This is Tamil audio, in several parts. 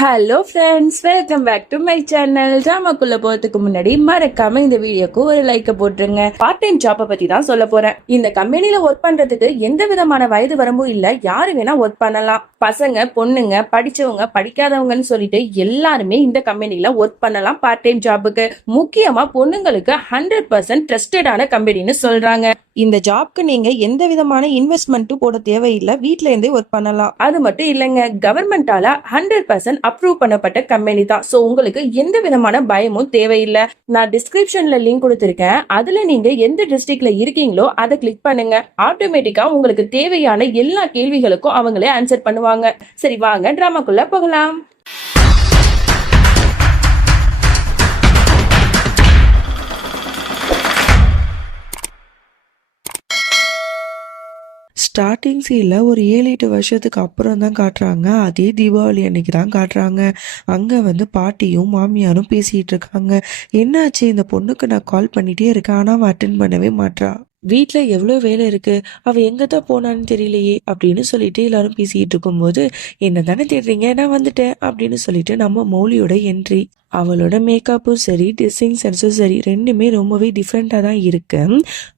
Hello friends, welcome back to my channel. ட்ராமாக்குள்ள போறதுக்கு முன்னாடி மறக்காம இந்த வீடியோக்கு ஒரு லைக் போட்டுருங்க. பார்ட் டைம் ஜாப்பை பத்தி தான் சொல்ல போறேன். இந்த கம்பெனில ஒர்க் பண்றதுக்கு எந்த விதமான வயது வரம்பும் இல்ல. யாரு வேணா ஒர்க் பண்ணலாம். பசங்க, பொண்ணுங்க, படிச்சவங்க, படிக்காதவங்கன்னு சொல்லிட்டு எல்லாருமே இந்த கம்பெனில ஒர்க் பண்ணலாம். பார்ட் டைம் ஜாபுக்கு முக்கியமா பொண்ணுங்களுக்கு 100% ட்ரஸ்டடான கம்பெனின்னு சொல்றாங்க. இந்த ஜாப்க்கு நீங்க எந்த விதமான இன்வெஸ்ட்மெண்ட்டும் போட தேவையில்லை. வீட்ல இருந்தே ஒர்க் பண்ணலாம். அது மட்டும் இல்லைங்க, கவர்மெண்டால 100% அப்ரூவ் பண்ணப்பட்ட கம்பெனி தான். சோ உங்களுக்கு எந்த விதமான பயமும் தேவையில்லை. நான் டிஸ்கிரிப்ஷன்ல லிங்க் கொடுத்திருக்கேன். அதுல நீங்க எந்த டிஸ்ட்ரிக்ட்ல இருக்கீங்களோ அதை கிளிக் பண்ணுங்க. ஆட்டோமேட்டிக்கா உங்களுக்கு தேவையான எல்லா கேள்விகளுக்கும் அவங்களே ஆன்சர் பண்ணுவாங்க. சரி, வாங்க டிராமாக்குள்ள போகலாம். ஸ்டார்டிங் சீனில் ஒரு 7-8 வருஷத்துக்கு அப்புறம் தான் காட்டுறாங்க. அதே தீபாவளி அன்னைக்கு தான் காட்டுறாங்க. அங்கே வந்து பாட்டியும் மாமியாரும் பேசிகிட்டு இருக்காங்க. என்னாச்சு, இந்த பொண்ணுக்கு நான் கால் பண்ணிகிட்டே இருக்கேன், ஆனால் அவள் அட்டென்ட் பண்ணவே மாட்றா. வீட்டில் எவ்வளோ வேலை இருக்குது, அவள் எங்கே தான் போனான்னு தெரியலையே அப்படின்னு சொல்லிட்டு எல்லாரும் பேசிக்கிட்டு இருக்கும்போது, என்ன தானே தேடுறீங்க, நான் வந்துட்டேன் அப்படின்னு சொல்லிட்டு நம்ம மௌலியோட என்ட்ரி. அவளோட மேக்கப்பும் சரி, ட்ரெஸ்ஸிங் சென்ஸும் சரி, ரெண்டுமே ரொம்பவே டிஃப்ரெண்ட்டாக தான் இருக்கு.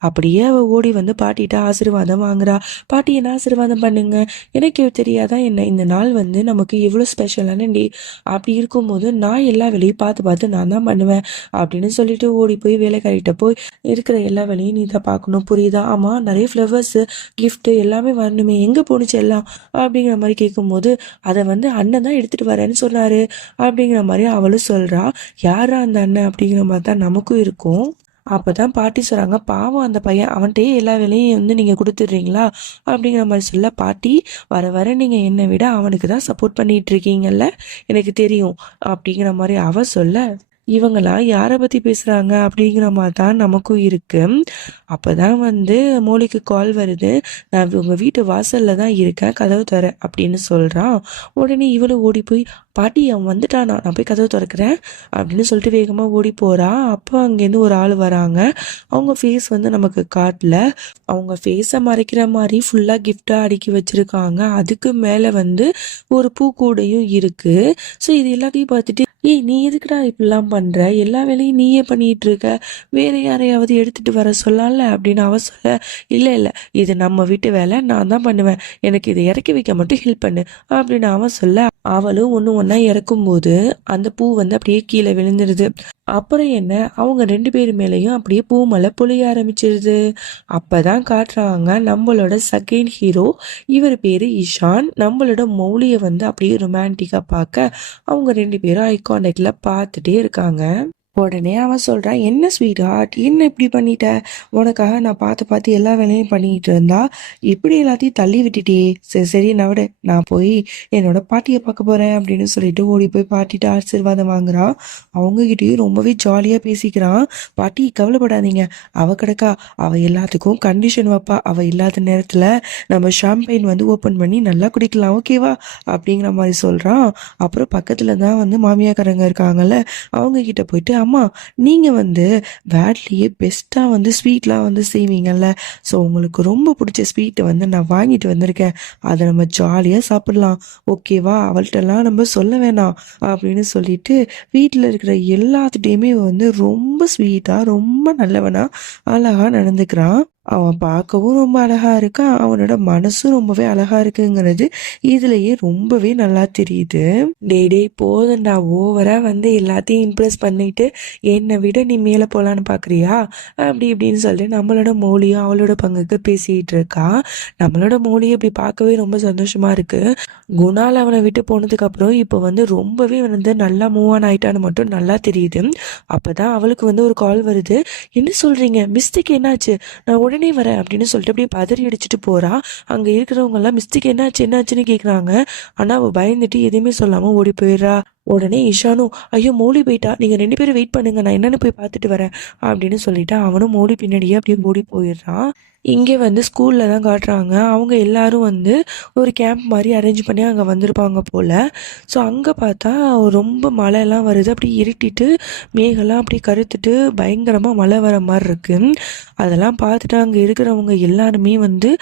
அப்படியே அவள் ஓடி வந்து பாட்டிகிட்ட ஆசீர்வாதம் வாங்குறா. பாட்டி என்ன ஆசீர்வாதம் பண்ணுங்க, எனக்கு தெரியாதான் என்ன, இந்த நாள் வந்து நமக்கு எவ்வளோ ஸ்பெஷலான டே. அப்படி இருக்கும்போது நான் எல்லா வேலையும் பார்த்து நான் தான் பண்ணுவேன் அப்படின்னு சொல்லிட்டு ஓடி போய் வேலைக்காரிட்ட போய், இருக்கிற எல்லா வேலையும் நீ தான் பார்க்கணும், புரியுதா? ஆமாம், நிறைய ஃப்ளவர்ஸு, கிஃப்ட்டு எல்லாமே வரணுமே, எங்கே போணுச்சு எல்லாம் அப்படிங்கிற மாதிரி கேட்கும்போது, அதை வந்து அண்ணன் தான் எடுத்துகிட்டு வரேன்னு சொன்னார் அப்படிங்கிற மாதிரி அவளும் சொல்கிறா. யாரா அந்த அண்ணன் அப்படிங்கிற மாதிரி தான் நமக்கும் இருக்கும். அப்போதான் பாட்டி சொல்கிறாங்க, பாவம் அந்த பையன், அவன்கிட்டயே எல்லா வேலையும் வந்து நீங்கள் கொடுத்துட்றீங்களா அப்படிங்கிற மாதிரி சொல்ல, பாட்டி வர வர நீங்கள் என்னை விட அவனுக்கு தான் சப்போர்ட் பண்ணிகிட்டு இருக்கீங்கல்ல, எனக்கு தெரியும் அப்படிங்கிற மாதிரி அவ சொல்ல, இவங்களாம் யாரை பற்றி பேசுகிறாங்க அப்படிங்கிற மாதிரி தான் நமக்கும் இருக்கு. அப்போ தான் வந்து மோலிக்கு கால் வருது. நான் உங்கள் வீட்டு வாசலில் தான் இருக்கேன், கதவு தர அப்படின்னு சொல்கிறான். உடனே இவளும் ஓடி போய், பாட்டி அவன் வந்துட்டானா, நான் போய் கதவு திறக்கிறேன் அப்படின்னு சொல்லிட்டு வேகமாக ஓடி போகிறா. அப்போ அங்கேருந்து ஒரு ஆள் வராங்க. அவங்க ஃபேஸ் வந்து நமக்கு காட்டல. அவங்க ஃபேஸை மறைக்கிற மாதிரி ஃபுல்லாக கிஃப்டாக அடுக்கி வச்சுருக்காங்க. அதுக்கு மேலே வந்து ஒரு பூக்கூடையும் இருக்குது. ஸோ இது எல்லாத்தையும் பார்த்துட்டு, ஏய் நீ எதுக்குடா இப்படிலாம் பண்ணுற, எல்லா வேலையும் நீயே பண்ணிகிட்டு இருக்க, வேறு யாரையாவது எடுத்துகிட்டு வர சொல்லல அப்படின்னு அவ சொல்ல, இல்லை இது நம்ம வீட்டு வேலை, நான் தான் பண்ணுவேன், எனக்கு இதை இறக்கி வைக்க மட்டும் ஹெல்ப் பண்ணு அப்படின்னு அவன் சொல்ல, அவளும் ஒன்றா இறக்கும்போது அந்த பூ வந்து அப்படியே கீழே விழுந்துடுது. அப்புறம் என்ன, அவங்க 2 பேர் மேலேயும் அப்படியே பூ மலை பொழிய ஆரம்பிச்சிருது. அப்பதான் காட்டுறாங்க நம்மளோட செகண்ட் ஹீரோ, இவர் பேரு இஷான், நம்மளோட மௌலியை வந்து அப்படியே ரொமான்டிக்கா பார்க்க அவங்க 2 பேரும் ஐ கான்டாக்ட்ல பார்த்துட்டே இருக்காங்க. உடனே அவன் சொல்கிறான், என்ன ஸ்வீட் ஹார்ட், என்ன இப்படி பண்ணிட்ட, உனக்காக நான் பார்த்து எல்லா வேலையும் பண்ணிக்கிட்டு இருந்தா இப்படி எல்லாத்தையும் தள்ளி விட்டுட்டே, சரி நான் விட, நான் போய் என்னோட பாட்டியை பார்க்க போகிறேன் அப்படின்னு சொல்லிட்டு ஓடி போய் பாட்டிகிட்ட ஆசீர்வாதம் வாங்குறான். அவங்ககிட்டயும் ரொம்பவே ஜாலியாக பேசிக்கிறான். பாட்டி கவலைப்படாதீங்க, அவள் கிடக்கா, அவள் எல்லாத்துக்கும் கண்டிஷன் வைப்பா, அவள் இல்லாத நேரத்தில் நம்ம ஷாம்பெயின் வந்து ஓப்பன் பண்ணி நல்லா குடிக்கலாம், ஓகேவா அப்படிங்கிற மாதிரி சொல்கிறான். அப்புறம் பக்கத்தில் தான் வந்து மாமியாக்காரங்க இருக்காங்கல்ல, அவங்க கிட்ட போயிட்டு, அம்மா நீங்கள் வந்து வேட்லேயே பெஸ்ட்டாக வந்து ஸ்வீட்லாம் வந்து செய்வீங்கல்ல, ஸோ உங்களுக்கு ரொம்ப பிடிச்ச ஸ்வீட்டை வந்து நான் வாங்கிட்டு வந்திருக்கேன், அதை நம்ம ஜாலியாக சாப்பிடலாம், ஓகேவா, அவள்கிட்டலாம் நம்ம சொல்ல வேணாம் அப்படின்னு சொல்லிட்டு வீட்டில் இருக்கிற எல்லாத்துட்டையுமே வந்து ரொம்ப ஸ்வீட்டாக ரொம்ப நல்லவனா அழகாக நடந்துக்கிறான். அவன் பார்க்கவும் ரொம்ப அழகா இருக்கான், அவனோட மனசும் ரொம்பவே அழகா இருக்குங்கிறது இதுலயே ரொம்பவே நல்லா தெரியுது. டே போதண்டா, ஓவரா வந்து எல்லாத்தையும் இம்ப்ரெஸ் பண்ணிட்டு என்னை விட நீ மேலே போகலான்னு பார்க்குறியா அப்படி இப்படின்னு சொல்லிட்டு நம்மளோட மௌலியும் அவளோட பங்குக்கு பேசிகிட்டு இருக்கா. நம்மளோட மௌலியை இப்படி பார்க்கவே ரொம்ப சந்தோஷமா இருக்கு. குணால் அவனை விட்டு போனதுக்கு அப்புறம் இப்போ வந்து ரொம்பவே வந்து நல்லா மூவ் ஆன் ஆயிட்டான்னு மட்டும் நல்லா தெரியுது. அப்போதான் அவளுக்கு வந்து ஒரு கால் வருது. என்ன சொல்றீங்க, மிஸ்டேக் என்னாச்சு, நான் உடனே வரேன் அப்படின்னு சொல்லிட்டு அப்படியே பதறி அடிச்சுட்டு போறா. அங்க இருக்கிறவங்க எல்லாம் மிஸ்டேக் என்னாச்சுன்னு கேக்குறாங்க. ஆனா அவ பயந்துட்டு எதுவுமே சொல்லாம ஓடி போயிடுறா. உடனே இஷானும் ஐயோ மௌலி போயிட்டா, நீங்கள் 2 பேரும் வெயிட் பண்ணுங்க, நான் என்னன்னு போய் பார்த்துட்டு வரேன் அப்படின்னு சொல்லிட்டு அவனும் மௌலி பின்னாடியே அப்படியே ஓடி போயிடுறான். இங்கே வந்து ஸ்கூலில் தான் காட்டுறாங்க. அவங்க எல்லாரும் வந்து ஒரு கேம்ப் மாதிரி அரேஞ்ச் பண்ணி அங்கே வந்திருப்பாங்க போல். ஸோ அங்கே பார்த்தா ரொம்ப மழைலாம் வருது, அப்படி இருட்டிட்டு மேகெல்லாம் அப்படி கருத்துட்டு பயங்கரமாக மழை வர மாதிரி இருக்குது. அதெல்லாம் பார்த்துட்டு அங்கே இருக்கிறவங்க எல்லாருமே வந்து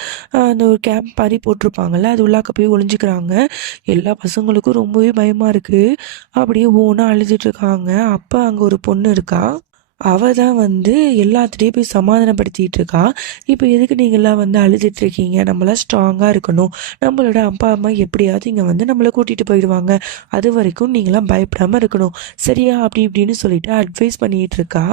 அந்த ஒரு கேம்ப் மாதிரி போட்டிருப்பாங்கல்ல, அது உள்ளாக்க போய் ஒளிஞ்சுக்கிறாங்க. எல்லா பசங்களுக்கும் ரொம்பவே பயமாக இருக்குது. அப்படியே ஒவ்வொன்றா அழுதுட்டு இருக்காங்க. அப்போ அங்கே ஒரு பொண்ணு இருக்கா, அவ தான் வந்து எல்லாத்துட்டையும் போய் சமாதானப்படுத்திட்டு இருக்கா. இப்போ எதுக்கு நீங்கள்லாம் வந்து அழுதுட்டு இருக்கீங்க, நம்மளாம் ஸ்ட்ராங்காக இருக்கணும், நம்மளோட அப்பா அம்மா எப்படியாவது இங்கே வந்து நம்மளை கூட்டிகிட்டு போயிடுவாங்க, அது வரைக்கும் நீங்களாம் பயப்படாமல் இருக்கணும் சரியா, அப்படி இப்படின்னு சொல்லிட்டு அட்வைஸ் பண்ணிகிட்டு இருக்கா.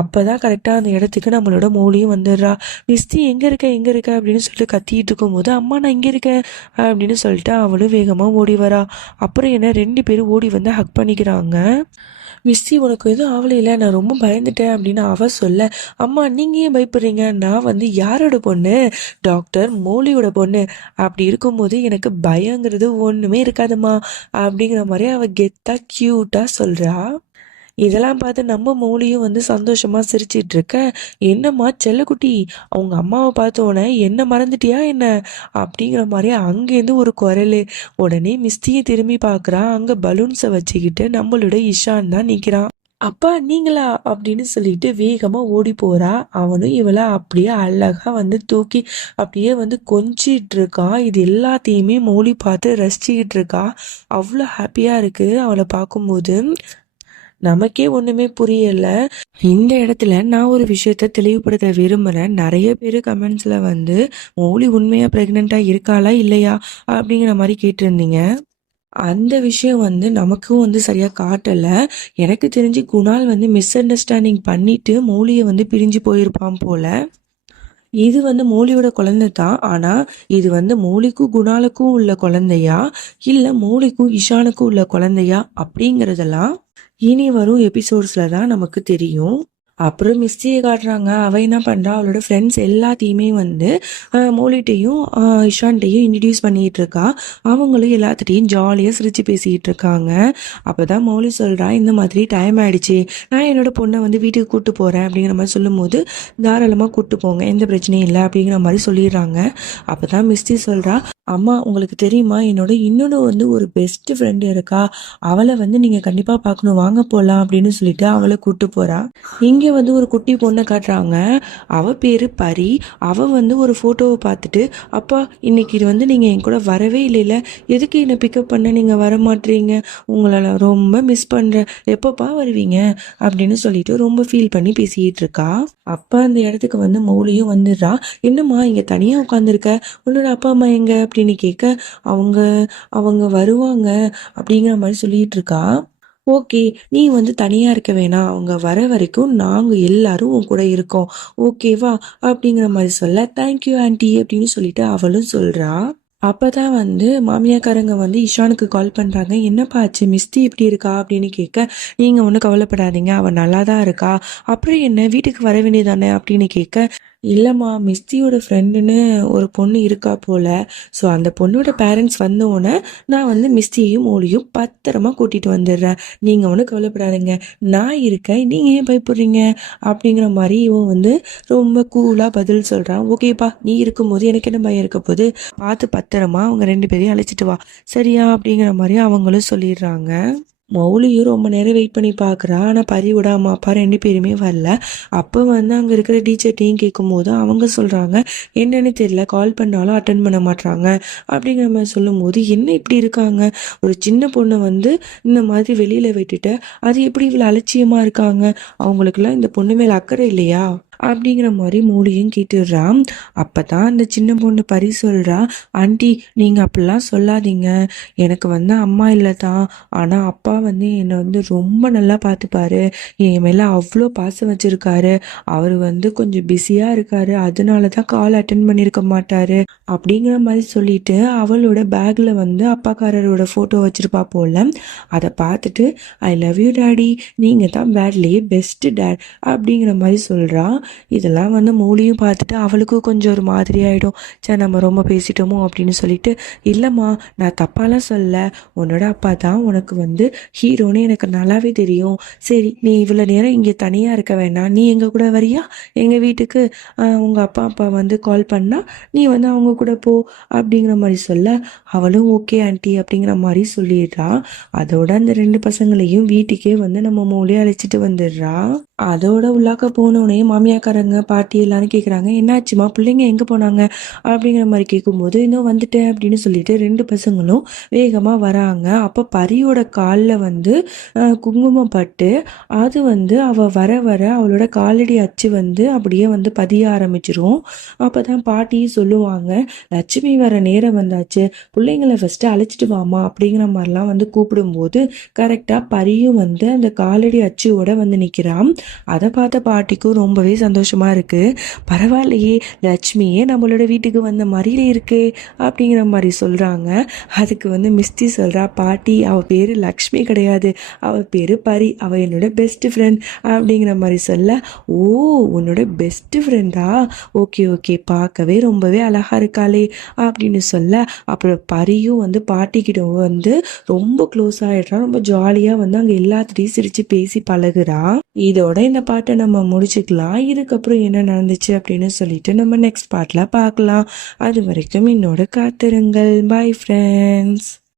அப்போதான் கரெக்டாக அந்த இடத்துக்கு நம்மளோட மௌலியும் வந்துடுறா. மிஸ்தி எங்கே இருக்க அப்படின்னு சொல்லிட்டு கத்திட்டு இருக்கும்போது அம்மா நான் இங்கே இருக்கேன் அப்படின்னு சொல்லிட்டு அவளும் வேகமாக ஓடி வரா. அப்புறம் என்ன 2 பேரும் ஓடி வந்து ஹக் பண்ணிக்கிறாங்க. மிஸ்டி உனக்கு எதுவும் ஆவலையில, நான் ரொம்ப பயந்துட்டேன் அப்படின்னு அவ சொல்ல, அம்மா நீங்கள் ஏன் பயப்படுறீங்க, நான் வந்து யாரோட பொண்ணு, டாக்டர் மௌலியோட பொண்ணு, அப்படி இருக்கும்போது எனக்கு பயங்கிறது ஒன்றுமே இருக்காதுமா அப்படிங்கிற மாதிரி அவ கெத்தா க்யூட்டாக சொல்கிறா. இதெல்லாம் பார்த்து நம்ம மௌலியும் வந்து சந்தோஷமா சிரிச்சிட்டு இருக்க, என்னம்மா செல்லக்குட்டி, அவங்க அம்மாவை பார்த்தோன்னே என்ன மறந்துட்டியா என்ன அப்படிங்கிற மாதிரி அங்கேருந்து ஒரு குரல். உடனே மிஸ்டியை திரும்பி பார்க்குறா. அங்கே பலூன்ஸை வச்சுக்கிட்டு நம்மளோட இஷான் தான் நிற்கிறான். அப்பா நீங்களா அப்படின்னு சொல்லிட்டு வேகமா ஓடி போறா. அவனும் இவளை அப்படியே அழகா வந்து தூக்கி அப்படியே வந்து கொஞ்சிட்டு இருக்கான். இது எல்லாத்தையுமே மௌலி பார்த்து ரசிச்சுக்கிட்டு இருக்கா. அவ்வளோ ஹாப்பியா இருக்கு அவளை பார்க்கும்போது. நமக்கே ஒண்ணுமே புரியல. இந்த இடத்துல நான் ஒரு விஷயத்த தெளிவுபடுத்த விரும்புறேன். நிறைய பேர் கமெண்ட்ஸ்ல வந்து மௌலி உண்மையா பிரெக்னெண்டா இருக்காளா இல்லையா அப்படிங்கிற மாதிரி கேட்டிருந்தீங்க. அந்த விஷயம் வந்து நமக்கும் வந்து சரியா காட்டல. எனக்கு தெரிஞ்சு குணால் வந்து மிஸ் அண்டர்ஸ்டாண்டிங் பண்ணிட்டு மௌலியை வந்து பிரிஞ்சு போயிருப்பான் போல. இது வந்து மௌலியோட குழந்தை தான். ஆனா இது வந்து மௌலிக்கும் குணாலுக்கும் உள்ள குழந்தையா இல்ல மௌலிக்கும் இஷானுக்கும் உள்ள குழந்தையா அப்படிங்கறதெல்லாம் இனி வரும் எபிசோட்ஸ்ல தான் நமக்கு தெரியும். அப்புறம் மிஸ்டியை காட்டுறாங்க. அவ என்ன பண்றா, அவளோட ஃப்ரெண்ட்ஸ் எல்லாத்தையுமே வந்து மௌலிட்டையும் இஷான்ட்டையும் இன்ட்ரடியூஸ் பண்ணிட்டு இருக்கா. அவங்களும் எல்லாத்துட்டையும் ஜாலியாக சிரிச்சு பேசிக்கிட்டு இருக்காங்க. அப்போதான் மௌலி சொல்றா, இந்த மாதிரி டைம் ஆயிடுச்சு, நான் என்னோட பொண்ணை வந்து வீட்டுக்கு கூட்டு போறேன் அப்படிங்கிற மாதிரி சொல்லும்போது தாராளமாக கூட்டு போங்க, எந்த பிரச்சனையும் இல்லை அப்படிங்கிற மாதிரி சொல்லிடுறாங்க. அப்போதான் மிஸ்டி சொல்றா, அம்மா உங்களுக்கு தெரியுமா, என்னோட இன்னொன்று வந்து ஒரு பெஸ்ட் ஃப்ரெண்டு இருக்கா, அவளை வந்து நீங்கள் கண்டிப்பாக பார்க்கணும், வாங்க போகலாம் அப்படின்னு சொல்லிட்டு அவளை கூட்டு போகிறா. இங்கே வந்து ஒரு குட்டி பொண்ணை காட்டுறாங்க. அவ பேரு பரி. அவ வந்து ஒரு ஃபோட்டோவை பார்த்துட்டு, அப்பா இன்னைக்கு இது வந்து நீங்கள் என் கூட வரவே இல்லைல்ல, எதுக்கு என்னை பிக்கப் பண்ண நீங்கள் வர மாட்டீங்க, உங்களை நான் ரொம்ப மிஸ் பண்ணுறேன், எப்பப்பா வருவீங்க அப்படின்னு சொல்லிட்டு ரொம்ப ஃபீல் பண்ணி பேசிக்கிட்டு இருக்கா. அப்போ அந்த இடத்துக்கு வந்து மௌலியும் வந்துடுறா. என்னம்மா இங்கே தனியாக உட்காந்துருக்க, உன்னோட அப்பா அம்மா எங்க அப்படின்னு கேட்க, அவங்க அவங்க வருவாங்க அப்படிங்கிற மாதிரி சொல்லிட்டு இருக்கா. ஓகே, நீ வந்து தனியா இருக்க வேணாம், அவங்க வர வரைக்கும் நாங்க எல்லாரும் உன் கூட இருக்கோம், ஓகேவா அப்படிங்கிற மாதிரி சொல்ல, தேங்க்யூ ஆண்டி அப்படின்னு சொல்லிட்டு அவளும் சொல்றா. அப்பதான் வந்து மாமியாக்காரங்க வந்து இஷானுக்கு கால் பண்றாங்க. என்னப்பா ஆச்சு, மிஸ்டி இப்படி இருக்கா அப்படின்னு கேட்க, நீங்க ஒன்றும் கவலைப்படாதீங்க, அவன் நல்லா தான் இருக்கா, அப்புறம் என்ன வீட்டுக்கு வர வேண்டியதானே அப்படின்னு கேட்க, இல்லைம்மா மிஸ்டியோட ஃப்ரெண்டுன்னு ஒரு பொண்ணு இருக்கா போல, ஸோ அந்த பொண்ணோட பேரண்ட்ஸ் வந்தோடனே நான் வந்து மிஸ்டியையும் மோலியும் பத்திரமா கூட்டிட்டு வந்துடுறேன், நீங்கள் ஒன்றும் கவலைப்படாதீங்க, நான் இருக்கேன், நீங்கள் ஏன் பயப்படுறீங்க அப்படிங்கிற மாதிரி இவன் வந்து ரொம்ப கூலாக பதில் சொல்கிறான். ஓகேப்பா, நீ இருக்கும்போது எனக்கு என்ன பயம் இருக்க போது, பார்த்து பத்திரமா அவங்க 2 பேரையும் அழைச்சிட்டு வா சரியா அப்படிங்கிற மாதிரி அவங்களும் சொல்லிடுறாங்க. மௌலியும் ரொம்ப நேரம் வெயிட் பண்ணி பார்க்குறா. ஆனால் பரியோட அம்மா அப்பா 2 பேருமே வரல. அப்போ வந்து அங்கே இருக்கிற டீச்சர்ட்டையும் கேட்கும் போது அவங்க சொல்கிறாங்க, என்னன்னு தெரியல, கால் பண்ணாலும் அட்டன் பண்ண மாட்டாங்க அப்படிங்கிற மாதிரி சொல்லும்போது, என்ன இப்படி இருக்காங்க, ஒரு சின்ன பொண்ணை வந்து இந்த மாதிரி வெளியில் விட்டுட்டு அது எப்படி இவ்வளோ அலட்சியமாக இருக்காங்க, அவங்களுக்குலாம் இந்த பொண்ணு மேலே அக்கறை இல்லையா அப்படிங்கிற மாதிரி மௌலியும் கேட்டுடுறா. அப்போ தான் அந்த சின்ன பொண்ணு பரி சொல்கிறா, ஆண்டி நீங்கள் அப்படிலாம் சொல்லாதீங்க, எனக்கு வந்து அம்மா இல்லை தான், ஆனால் அப்பா வந்து என்னை வந்து ரொம்ப நல்லா பார்த்துப்பாரு, என் மேலே அவ்வளோ பாசம் வச்சுருக்காரு, அவர் வந்து கொஞ்சம் பிஸியாக இருக்காரு, அதனால தான் கால் அட்டன் பண்ணியிருக்க மாட்டாரு அப்படிங்கிற மாதிரி சொல்லிட்டு அவளோட பேக்கில் வந்து அப்பாக்காரரோட ஃபோட்டோ வச்சுருப்பா போல். அதை பார்த்துட்டு, ஐ லவ் யூ டாடி, நீங்கள் தான் பேட்லேயே பெஸ்ட்டு டேட் அப்படிங்கிற மாதிரி சொல்கிறா. இதெல்லாம் வந்து மௌலியும் பார்த்துட்டு அவளுக்கும் கொஞ்சம் ஒரு மாதிரி ஆகிடும். சரி நம்ம ரொம்ப பேசிட்டோமோ அப்படின்னு சொல்லிட்டு, இல்லைம்மா நான் தப்பாலாம் சொல்ல, உன்னோட அப்பா தான் உனக்கு வந்து ஹீரோன்னு எனக்கு நல்லாவே தெரியும். சரி நீ இவ்வளோ நேரம் இங்கே தனியாக இருக்க வேணாம், நீ எங்கள் கூட வரியா எங்கள் வீட்டுக்கு? உங்கள் அப்பா வந்து கால் பண்ணால் நீ வந்து அவங்க கூட போ அப்படிங்கிற மாதிரி சொல்ல, அவளும் ஓகே ஆண்டி அப்படிங்கிற மாதிரி சொல்லிடுறா. அதோட அந்த 2 பசங்களையும் வீட்டுக்கே வந்து நம்ம மௌலியை அழைச்சிட்டு வந்துடுறா. அதோட உள்ளாக்க போனோடனே மாமியாக்காரங்க பாட்டி எல்லாரும் கேட்குறாங்க, என்னாச்சுமா பிள்ளைங்க எங்கே போனாங்க அப்படிங்கிற மாதிரி கேட்கும்போது, இன்னும் வந்துட்டேன் அப்படின்னு சொல்லிட்டு 2 பசங்களும் வேகமாக வராங்க. அப்போ பரியோட காலில் வந்து குங்குமம் பட்டு அது வந்து அவள் வர வர அவளோட காலடி அச்சு வந்து அப்படியே வந்து பதிய ஆரம்பிச்சிரும். அப்போ தான் பாட்டியும் சொல்லுவாங்க, லட்சுமி வர நேரம் வந்தாச்சு, பிள்ளைங்களை ஃபஸ்ட்டு அழைச்சிட்டு வாமா அப்படிங்கிற மாதிரிலாம் வந்து கூப்பிடும்போது கரெக்டாக பரியும் வந்து அந்த காலடி அச்சுவோட வந்து நிற்கிறான். அதை பார்த்த பாட்டிக்கும் ரொம்பவே சந்தோஷமாக இருக்குது. பரவாயில்லையே, லட்சுமியே நம்மளோட வீட்டுக்கு வந்த மாதிரியே இருக்கே அப்படிங்கிற மாதிரி சொல்கிறாங்க. அதுக்கு வந்து மிஸ்டி சொல்கிறா, பாட்டி அவள் பேர் லக்ஷ்மி கிடையாது, அவள் பேர் பரி, அவள் என்னோட பெஸ்ட் ஃப்ரெண்ட் அப்படிங்கிற மாதிரி சொல்ல, ஓ உன்னோட பெஸ்ட் ஃப்ரெண்டா, ஓகே ஓகே, பார்க்கவே ரொம்பவே அழகாக இருக்காளே அப்படின்னு சொல்ல, அப்புறம் பரியும் வந்து பாட்டிக்கிட்ட வந்து ரொம்ப க்ளோஸ் ஆகிடுறான். ரொம்ப ஜாலியாக வந்து அங்கே எல்லாத்துலேயும் சிரித்து பேசி பழகுறா. இதோட இந்த பாட்டை நம்ம முடிச்சுக்கலாம். இதுக்கப்புறம் என்ன நடந்துச்சு அப்படின்னு சொல்லிட்டு நம்ம நெக்ஸ்ட் பார்ட்டில் பார்க்கலாம். அது வரைக்கும் என்னோட காத்திருங்கள். Bye friends.